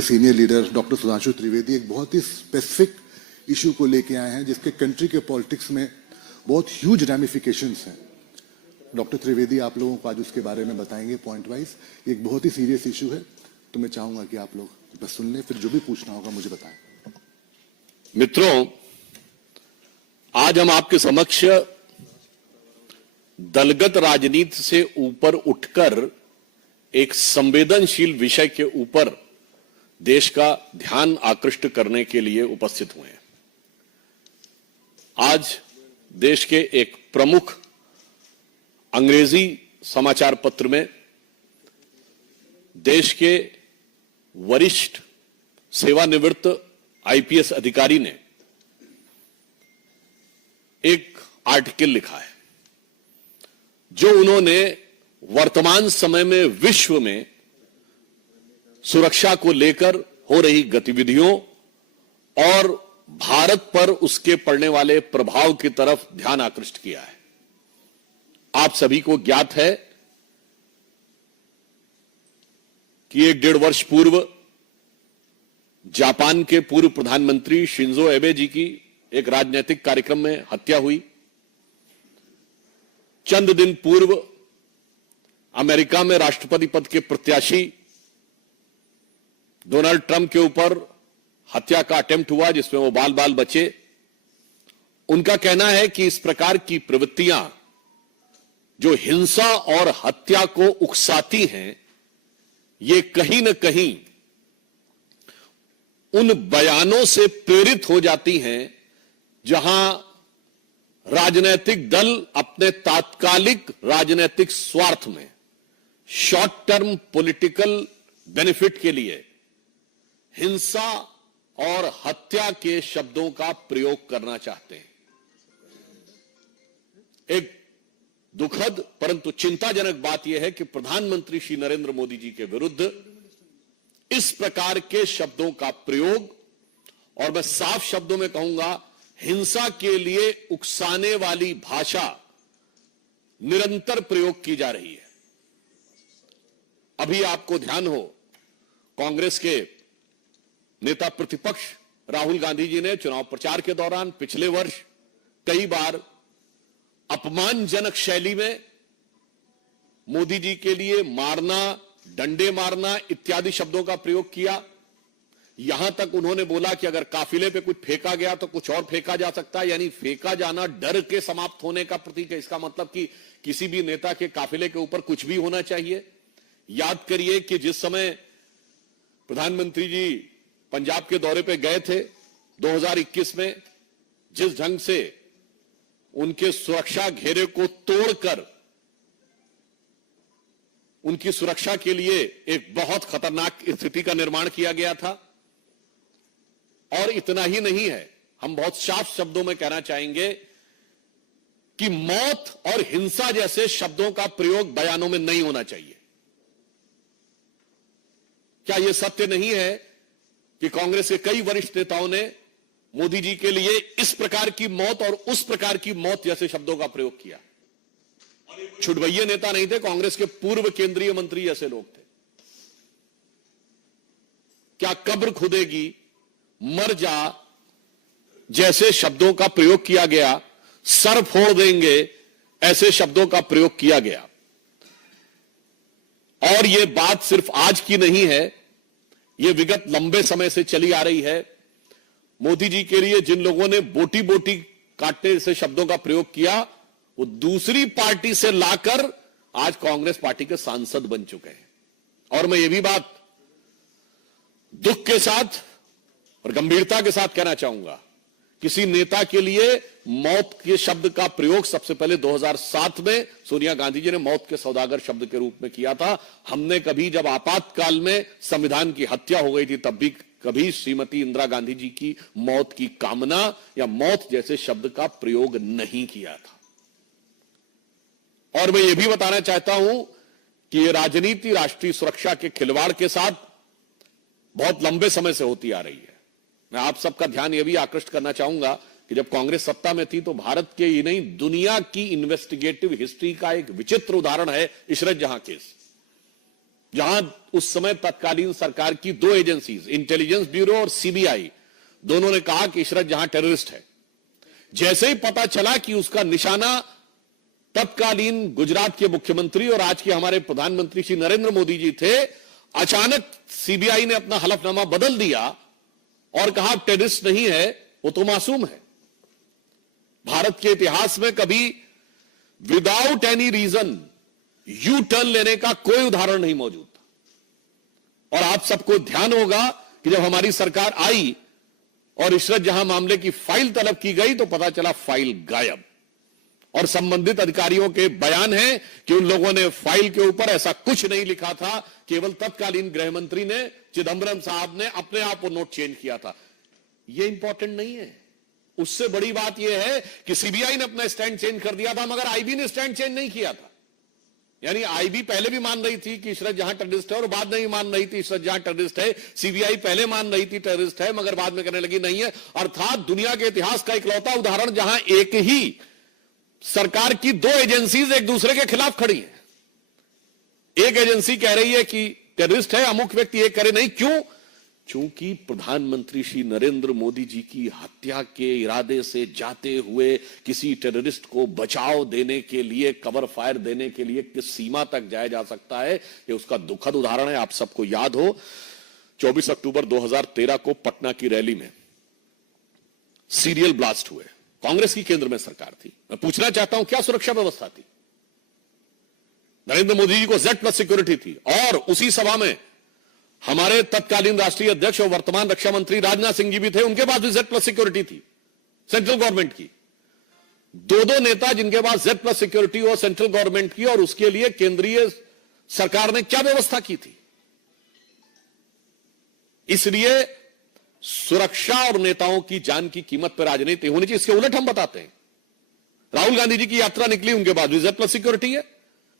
Senior leader doctor Sudhanshu Trivedi एक बहुत ही specific issue को लेके आए हैं जिसके कंट्री के पॉलिटिक्स में बहुत ह्यूज रैमिफिकेशंस हैं। डॉक्टर त्रिवेदी आप लोगों को आज उसके बारे में बताएंगे पॉइंट वाइज। एक बहुत ही सीरियस इशू है, तो मैं चाहूंगा कि आप लोग बस सुन लें, फिर जो भी पूछना होगा मुझे बताएं। मित्रों, आज हम आपके समक्ष दलगत राजनीति से ऊपर उठकर एक संवेदनशील विषय के ऊपर देश का ध्यान आकृष्ट करने के लिए उपस्थित हुए हैं। आज देश के एक प्रमुख अंग्रेजी समाचार पत्र में देश के वरिष्ठ सेवानिवृत्त आईपीएस अधिकारी ने एक आर्टिकल लिखा है जो उन्होंने वर्तमान समय में विश्व में सुरक्षा को लेकर हो रही गतिविधियों और भारत पर उसके पड़ने वाले प्रभाव की तरफ ध्यान आकृष्ट किया है। आप सभी को ज्ञात है कि 1.5 वर्ष पूर्व जापान के पूर्व प्रधानमंत्री शिंजो एबे जी की एक राजनीतिक कार्यक्रम में हत्या हुई। चंद दिन पूर्व अमेरिका में राष्ट्रपति पद के प्रत्याशी डोनाल्ड ट्रंप के ऊपर हत्या का अटेम्प्ट हुआ जिसमें वो बाल बाल बचे। उनका कहना है कि इस प्रकार की प्रवृत्तियां जो हिंसा और हत्या को उकसाती हैं, ये कहीं न कहीं उन बयानों से प्रेरित हो जाती हैं जहां राजनीतिक दल अपने तात्कालिक राजनीतिक स्वार्थ में, शॉर्ट टर्म पॉलिटिकल बेनिफिट के लिए हिंसा और हत्या के शब्दों का प्रयोग करना चाहते हैं। एक दुखद परंतु चिंताजनक बात यह है कि प्रधानमंत्री श्री नरेंद्र मोदी जी के विरुद्ध इस प्रकार के शब्दों का प्रयोग, और मैं साफ शब्दों में कहूंगा हिंसा के लिए उकसाने वाली भाषा निरंतर प्रयोग की जा रही है। अभी आपको ध्यान हो, कांग्रेस के नेता प्रतिपक्ष राहुल गांधी जी ने चुनाव प्रचार के दौरान पिछले वर्ष कई बार अपमानजनक शैली में मोदी जी के लिए मारना, डंडे मारना इत्यादि शब्दों का प्रयोग किया। यहां तक उन्होंने बोला कि अगर काफिले पे कुछ फेंका गया तो कुछ और फेंका जा सकता है, यानी फेंका जाना डर के समाप्त होने का प्रतीक है। इसका मतलब कि किसी भी नेता के काफिले के ऊपर कुछ भी होना चाहिए। याद करिए कि जिस समय प्रधानमंत्री जी पंजाब के दौरे पे गए थे 2021 में, जिस ढंग से उनके सुरक्षा घेरे को तोड़कर उनकी सुरक्षा के लिए एक बहुत खतरनाक स्थिति का निर्माण किया गया था। और इतना ही नहीं है, हम बहुत साफ शब्दों में कहना चाहेंगे कि मौत और हिंसा जैसे शब्दों का प्रयोग बयानों में नहीं होना चाहिए। क्या यह सत्य नहीं है कि कांग्रेस के कई वरिष्ठ नेताओं ने मोदी जी के लिए इस प्रकार की मौत और उस प्रकार की मौत जैसे शब्दों का प्रयोग किया? छुटभैये नेता नहीं थे, कांग्रेस के पूर्व केंद्रीय मंत्री जैसे लोग थे। क्या कब्र खुदेगी, मर जा जैसे शब्दों का प्रयोग किया गया, सर फोड़ देंगे ऐसे शब्दों का प्रयोग किया गया। और यह बात सिर्फ आज की नहीं है, यह विगत लंबे समय से चली आ रही है। मोदी जी के लिए जिन लोगों ने बोटी बोटी काटने से शब्दों का प्रयोग किया, वो दूसरी पार्टी से लाकर आज कांग्रेस पार्टी के सांसद बन चुके हैं। और मैं ये भी बात दुख के साथ और गंभीरता के साथ कहना चाहूंगा, किसी नेता के लिए मौत के शब्द का प्रयोग सबसे पहले 2007 में सोनिया गांधी जी ने मौत के सौदागर शब्द के रूप में किया था। हमने कभी जब आपातकाल में संविधान की हत्या हो गई थी तब भी कभी श्रीमती इंदिरा गांधी जी की मौत की कामना या मौत जैसे शब्द का प्रयोग नहीं किया था। और मैं यह भी बताना चाहता हूं कि यह राजनीति राष्ट्रीय सुरक्षा के खिलवाड़ के साथ बहुत लंबे समय से होती आ रही है। मैं आप सबका ध्यान यह भी आकृष्ट करना चाहूंगा कि जब कांग्रेस सत्ता में थी तो भारत के ही नहीं दुनिया की इन्वेस्टिगेटिव हिस्ट्री का एक विचित्र उदाहरण है इशरत जहां केस। जहां उस समय तत्कालीन सरकार की दो एजेंसीज, इंटेलिजेंस ब्यूरो और सीबीआई, दोनों ने कहा कि इशरत जहां टेररिस्ट है। जैसे ही पता चला कि उसका निशाना तत्कालीन गुजरात के मुख्यमंत्री और आज के हमारे प्रधानमंत्री श्री नरेंद्र मोदी जी थे, अचानक सीबीआई ने अपना हलफनामा बदल दिया और कहा टेररिस्ट नहीं है, वो तो मासूम है। भारत के इतिहास में कभी without any reason U turn लेने का कोई उदाहरण नहीं मौजूद था। और आप सबको ध्यान होगा कि जब हमारी सरकार आई और इशरत जहां मामले की फाइल तलब की गई तो पता चला फाइल गायब। और संबंधित अधिकारियों के बयान है कि उन लोगों ने फाइल के ऊपर ऐसा कुछ नहीं लिखा था, केवल तत्कालीन गृह मंत्री ने, चिदंबरम साहब ने अपने आप वो नोट चेंज किया था। ये इंपॉर्टेंट नहीं है। उससे बड़ी बात यह है कि सीबीआई ने अपना स्टैंड चेंज कर दिया था, मगर आईबी ने स्टैंड चेंज नहीं किया था। यानी आईबी पहले भी मान रही थी कि इशरत जहां टेररिस्ट है और बाद में भी मान रही थी इशरत जहां टेररिस्ट है। सीबीआई पहले मान रही थी टेररिस्ट है, मगर बाद में कहने लगी नहीं है। अर्थात दुनिया के इतिहास का इकलौता उदाहरण जहां एक ही सरकार की दो एजेंसीज एक दूसरे के खिलाफ खड़ी है। एक एजेंसी कह रही है कि टेररिस्ट है अमुक व्यक्ति, एक करे नहीं। क्यों? चूंकि प्रधानमंत्री श्री नरेंद्र मोदी जी की हत्या के इरादे से जाते हुए किसी टेररिस्ट को बचाव देने के लिए, कवर फायर देने के लिए किस सीमा तक जाया जा सकता है, ये उसका दुखद उदाहरण है। आप सबको याद हो 24 अक्टूबर 2013 को पटना की रैली में सीरियल ब्लास्ट हुए। कांग्रेस की केंद्र में सरकार थी। मैं पूछना चाहता हूं क्या सुरक्षा व्यवस्था थी? नरेंद्र मोदी जी को Z+ सिक्योरिटी थी और उसी सभा में हमारे तत्कालीन राष्ट्रीय अध्यक्ष और वर्तमान रक्षा मंत्री राजनाथ सिंह जी भी थे, उनके पास भी Z+ सिक्योरिटी थी सेंट्रल गवर्नमेंट की। दो नेता जिनके पास Z+ सिक्योरिटी हो सेंट्रल गवर्नमेंट की, और उसके लिए केंद्रीय सरकार ने क्या व्यवस्था की थी। इसलिए सुरक्षा और नेताओं की जान की कीमत पर राजनीति होनी चाहिए। इसके उलट हम बताते हैं, राहुल गांधी जी की यात्रा निकली, उनके पास भी Z+ सिक्योरिटी है।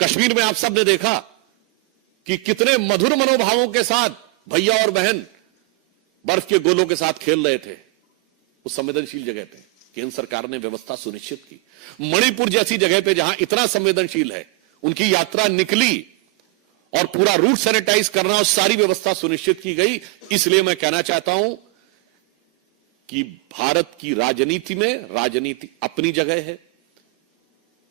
कश्मीर में आप सब ने देखा कि कितने मधुर मनोभावों के साथ भैया और बहन बर्फ के गोलों के साथ खेल रहे थे उस संवेदनशील जगह पे। केंद्र सरकार ने व्यवस्था सुनिश्चित की। मणिपुर जैसी जगह पे जहां इतना संवेदनशील है, उनकी यात्रा निकली और पूरा रूट सैनिटाइज करना और सारी व्यवस्था सुनिश्चित की गई। इसलिए मैं कहना चाहता हूं कि भारत की राजनीति में राजनीति अपनी जगह है,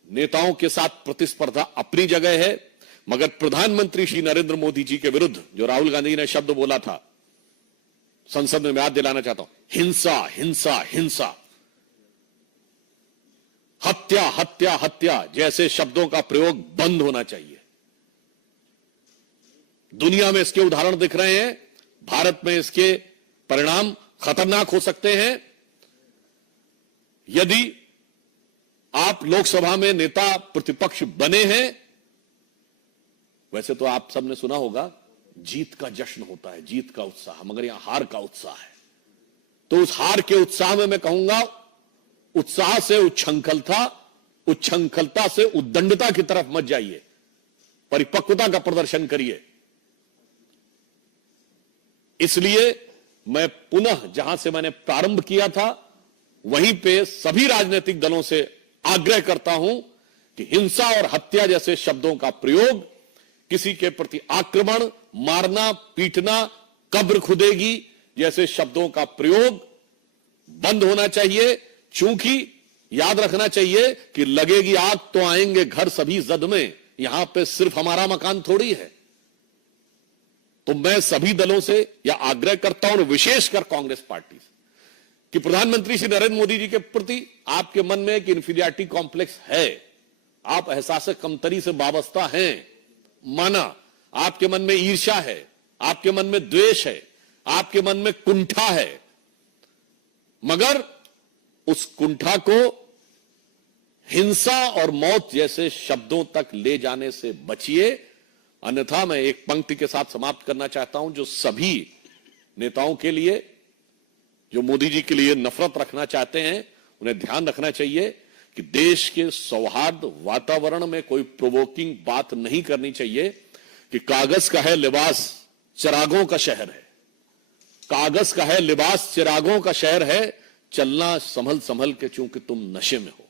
नेताओं के साथ प्रतिस्पर्धा अपनी जगह है, मगर प्रधानमंत्री श्री नरेंद्र मोदी जी के विरुद्ध जो राहुल गांधी ने शब्द बोला था संसद में, मैं याद दिलाना चाहता हूं, हिंसा हिंसा हिंसा, हत्या हत्या हत्या जैसे शब्दों का प्रयोग बंद होना चाहिए। दुनिया में इसके उदाहरण दिख रहे हैं, भारत में इसके परिणाम खतरनाक हो सकते हैं। यदि आप लोकसभा में नेता प्रतिपक्ष बने हैं, वैसे तो आप सबने सुना होगा जीत का जश्न होता है, जीत का उत्साह, मगर यहां हार का उत्साह है। तो उस हार के उत्साह में मैं कहूंगा, उत्साह से उच्छृंखलता, उच्छृंखलता से उद्दंडता की तरफ मत जाइए, परिपक्वता का प्रदर्शन करिए। इसलिए मैं पुनः जहां से मैंने प्रारंभ किया था वहीं पे सभी राजनीतिक दलों से आग्रह करता हूं कि हिंसा और हत्या जैसे शब्दों का प्रयोग, किसी के प्रति आक्रमण, मारना, पीटना, कब्र खुदेगी जैसे शब्दों का प्रयोग बंद होना चाहिए। चूंकि याद रखना चाहिए कि लगेगी आग तो आएंगे घर सभी जद में, यहां पे सिर्फ हमारा मकान थोड़ी है। तो मैं सभी दलों से यह आग्रह करता हूं, विशेषकर कांग्रेस पार्टी से, कि प्रधानमंत्री श्री नरेंद्र मोदी जी के प्रति आपके मन में एक इंफीरियरिटी कॉम्प्लेक्स है, आप एहसास कमतरी से वाबस्ता हैं, माना, आपके मन में ईर्ष्या है, आपके मन में द्वेष है, आपके मन में कुंठा है, मगर उस कुंठा को हिंसा और मौत जैसे शब्दों तक ले जाने से बचिए। अन्यथा मैं एक पंक्ति के साथ समाप्त करना चाहता हूं, जो सभी नेताओं के लिए, जो मोदी जी के लिए नफरत रखना चाहते हैं, उन्हें ध्यान रखना चाहिए कि देश के सौहार्द वातावरण में कोई प्रोवोकिंग बात नहीं करनी चाहिए कि कागज का है लिबास चिरागों का शहर है, कागज का है लिबास चिरागों का शहर है, चलना संभल संभल के चूंकि तुम नशे में हो।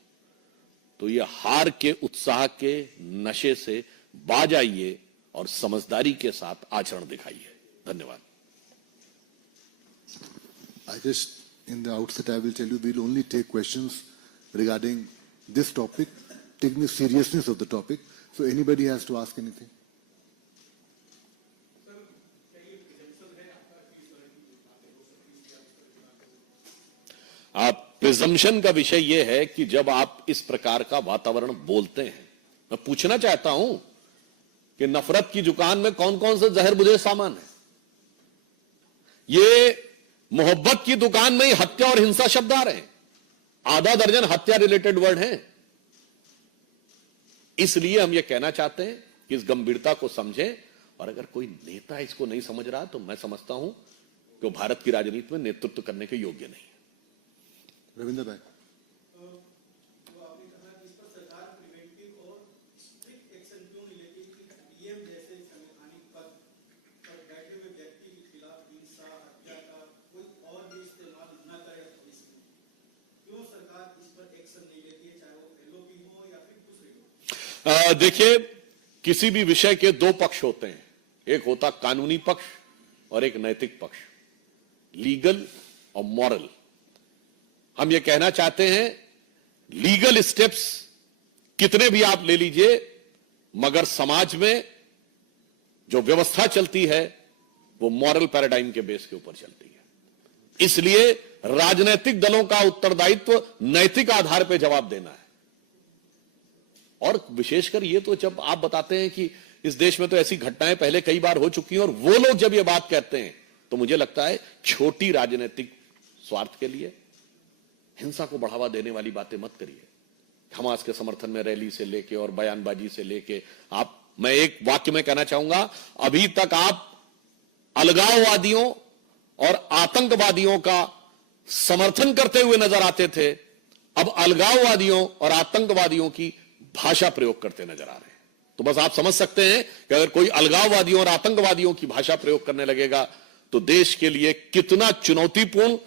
तो ये हार के उत्साह के नशे से बाज आइए और समझदारी के साथ आचरण दिखाइए। धन्यवाद। I just, in the outset, I will tell you, we'll only take questions regarding this topic, taking the seriousness of the topic. So anybody has to ask anything. आप प्रिजम्पशन का विषय यह है कि जब आप इस प्रकार का वातावरण बोलते हैं, मैं पूछना चाहता हूं कि नफरत की दुकान में कौन कौन से जहर बुझे सामान है। ये मोहब्बत की दुकान में ही हत्या और हिंसा शब्द आ रहे हैं, आधा दर्जन हत्या रिलेटेड वर्ड हैं। इसलिए हम ये कहना चाहते हैं कि इस गंभीरता को समझें, और अगर कोई नेता इसको नहीं समझ रहा तो मैं समझता हूं कि वो भारत की राजनीति में नेतृत्व करने के योग्य नहीं है। रविंद्र भाई, देखिए, किसी भी विषय के दो पक्ष होते हैं, एक होता कानूनी पक्ष और एक नैतिक पक्ष, लीगल और मॉरल। हम यह कहना चाहते हैं, लीगल स्टेप्स कितने भी आप ले लीजिए, मगर समाज में जो व्यवस्था चलती है वो मॉरल पैराडाइम के बेस के ऊपर चलती है। इसलिए राजनीतिक दलों का उत्तरदायित्व नैतिक आधार पर जवाब देना है। और विशेषकर ये तो जब आप बताते हैं कि इस देश में तो ऐसी घटनाएं पहले कई बार हो चुकी हैं, और वो लोग जब ये बात कहते हैं तो मुझे लगता है छोटी राजनीतिक स्वार्थ के लिए हिंसा को बढ़ावा देने वाली बातें मत करिए। हमास के समर्थन में रैली से लेके और बयानबाजी से लेके मैं एक वाक्य में कहना चाहूंगा, अभी तक आप अलगाववादियों और आतंकवादियों का समर्थन करते हुए नजर आते थे, अब अलगाववादियों और आतंकवादियों की भाषा प्रयोग करते नजर आ रहे हैं। तो बस आप समझ सकते हैं कि अगर कोई अलगाववादियों और आतंकवादियों की भाषा प्रयोग करने लगेगा तो देश के लिए कितना चुनौतीपूर्ण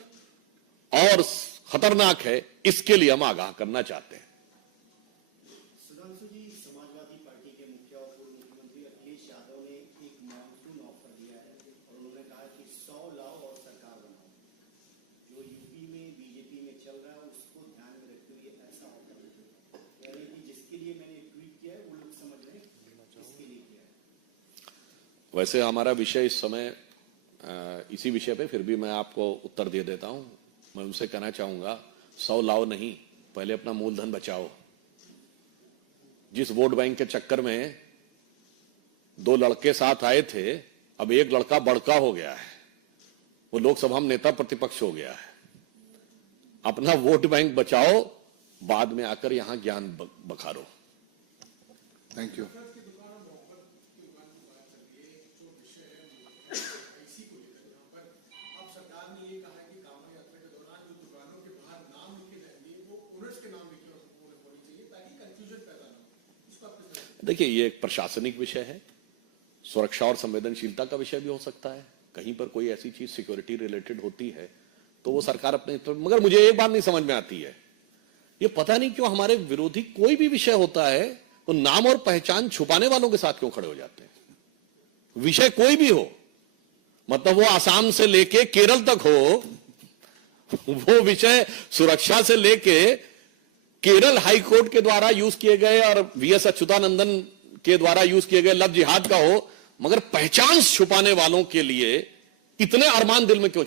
और खतरनाक है, इसके लिए हम आगाह करना चाहते हैं। सुधांशु जी, समाजवादी पार्टी के मुखिया और पूर्व मुख्यमंत्री अखिलेश यादव ने एक मानसून ऑफर दिया है और उन्होंने कहा कि 100 लाओ और सरकार बनाओ। जो यूपी में बीजेपी में चल रहा है उसको ध्यान में रखते हुए ऐसा ऑफर यानी कि जिसके लिए मैंने ट्वीट किया है वो लोग समझ रहे हैं किसके लिए किया है। वैसे हमारा विषय इस समय इसी विषय पे, फिर भी मैं आपको उत्तर दे देता हूं। मैं उनसे कहना चाहूंगा, 100 लाओ नहीं, पहले अपना मूलधन बचाओ। जिस वोट बैंक के चक्कर में 2 लड़के साथ आए थे, अब एक लड़का बड़का हो गया है, वो लोकसभा में नेता प्रतिपक्ष हो गया है। अपना वोट बैंक बचाओ, बाद में आकर यहां ज्ञान बखारो। Thank you. देखिए, ये एक प्रशासनिक विषय है, सुरक्षा और संवेदनशीलता का विषय भी हो सकता है। कहीं पर कोई ऐसी चीज सिक्योरिटी रिलेटेड होती है तो वो सरकार अपने, मगर मुझे एक बात नहीं समझ में आती है, ये पता नहीं क्यों हमारे विरोधी कोई भी विषय होता है तो नाम और पहचान छुपाने वालों के साथ क्यों खड़े हो जाते हैं। विषय कोई भी हो, मतलब वो आसाम से लेके केरल तक हो, वो विषय सुरक्षा से लेके केरल हाई कोर्ट के द्वारा यूज किए गए और वीएस अच्युतानंदन के द्वारा यूज किए गए लव जिहाद का हो, मगर पहचान छुपाने वालों के लिए इतने अरमान दिल में क्यों